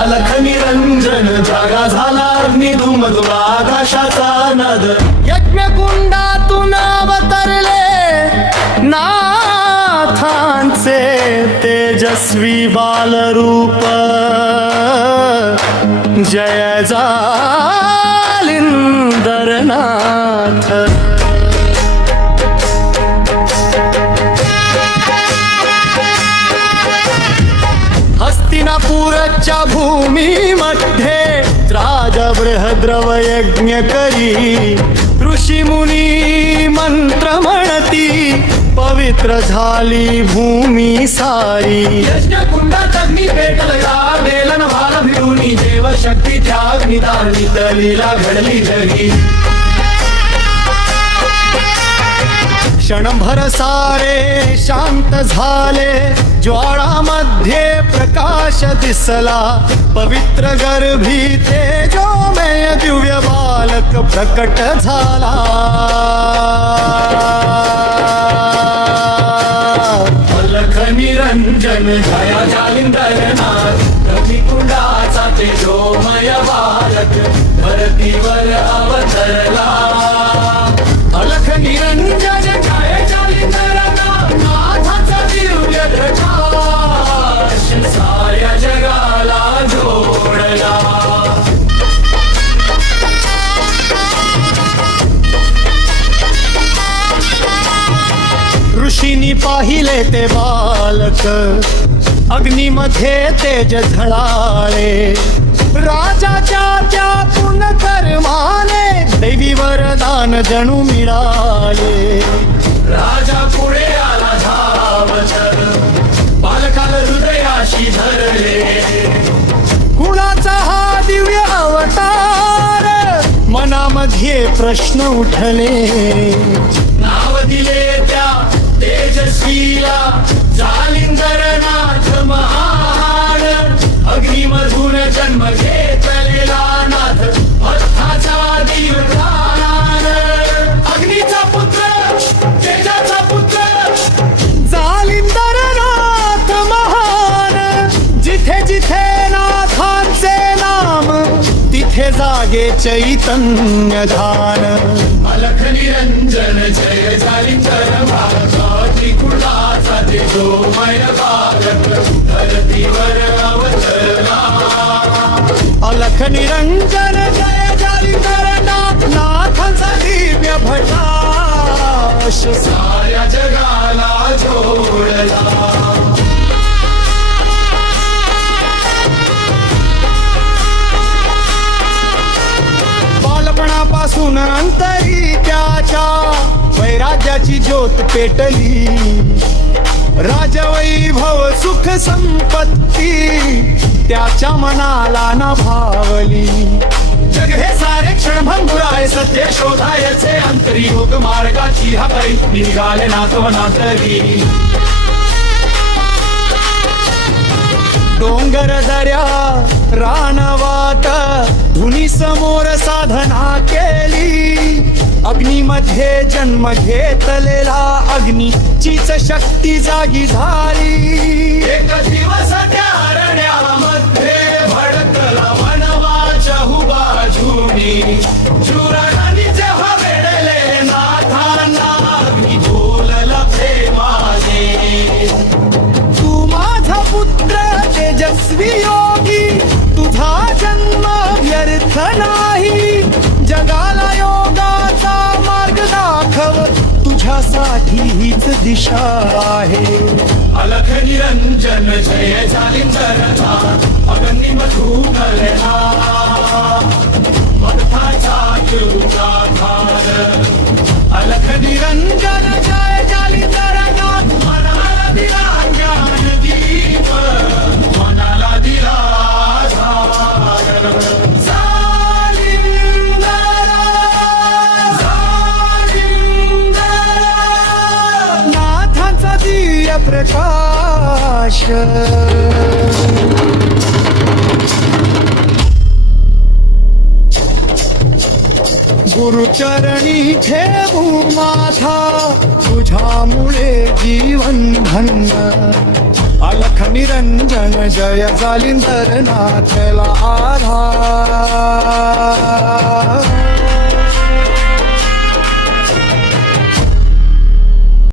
अलख निरंजन जागा झाला अग्निधूमधुर आकाशाचा नाद यज्ञकुंडातून अवतरले नाथांचे तेजस्वी बालरूप जय जालिंदरनाथ हस्तिनापूरच्या भूमीमध्ये राजबृहद्रव यज्ञ करी ऋषी मुनी मंत्र म्हणती पवित्र झाली भूमी सारी यज्ञकुंडात अग्नी पेटला बेलन भाल भिडूनी देव शक्ती त्या अग्निदानी लीला घडली जगी क्षणभर सारे शांत झाले ज्वाळामध्ये प्रकाश दिसला पवित्र गर्भी तेजोमय दिव्य बालक प्रकट झाला अलख निरंजन जया जालिंदरनाथ अग्निकुंडाचा तेजोमय बालक धरतीवर अवतरला अलख निरंजन जय जालिंदरनाथ नाथाचा दिव्य प्रकाश साऱ्या जगाला जोडला ऋषींनी पाहिले ते बालक अग्नीमध्ये तेज झळाळे राजाच्या त्यातून कर्माने दैवी वरदान जणू मिळाले राजा पुढे आला धावत बालकाला हृदयाशी धरले कुणाचा हा दिव्य अवतार मनामध्ये प्रश्न उठले नाव दिले त्या तेजस्वीला जालिंदरनाथ महान अग्निमधून जन्म घेतलेला नाथ भक्ताचा दीवदान अग्नीचा पुत्र तेजाचा पुत्र जालिंदरनाथ महान जिथे जिथे नाथांचे नाम तिथे जागे चैतन्य धान अलख निरंजन जय जालिंदर त्रिकुंडाचा तेजोमय बालक धरतीवर अवतरला अलख निरंजन जय जालिंदरनाथ नाथांचा दिव्य प्रकाश साऱ्या जगाला जोडला बालपणापासून अंतरी त्याच्या वैराग्याची ज्योत पेटली राजवैभव सुख संपत्ती त्याच्या मनाला न भावली जग हे सारे क्षण भंगुराय सत्य शोधायचे अंतरी योग मार्गाची हा परी निघाले नातवनातरी डोंगर दर्या रानवाट धुनी समोर साधना केली अग्नीमध्ये जन्म घेतलेला अग्नीचीच शक्ती जागी झाली एक दिवस त्या अरण्यामध्ये भडकला वनवाच्या हुबाजूनी शूरांनी जेव्हा वेडले नाथांना अग्नी बोलला प्रेमाने तू माझा पुत्र तेजस्वी योगी तुझा जन्म व्यर्थ नाही जगाला योगाचा मार्ग दाखव तुझ्यासाठी हीच दिशा आहे अलख निरंजन जय जालिंदरनाथ अग्निमधून मदथाचा युगाधार अलख निरंजन जय जालिंदरनाथ प्रकाश गुरुचरणी ठेवू माथा तुझ्यामुळे जीवन धन्य अलख निरंजन जय जालिंदर नाथला आधार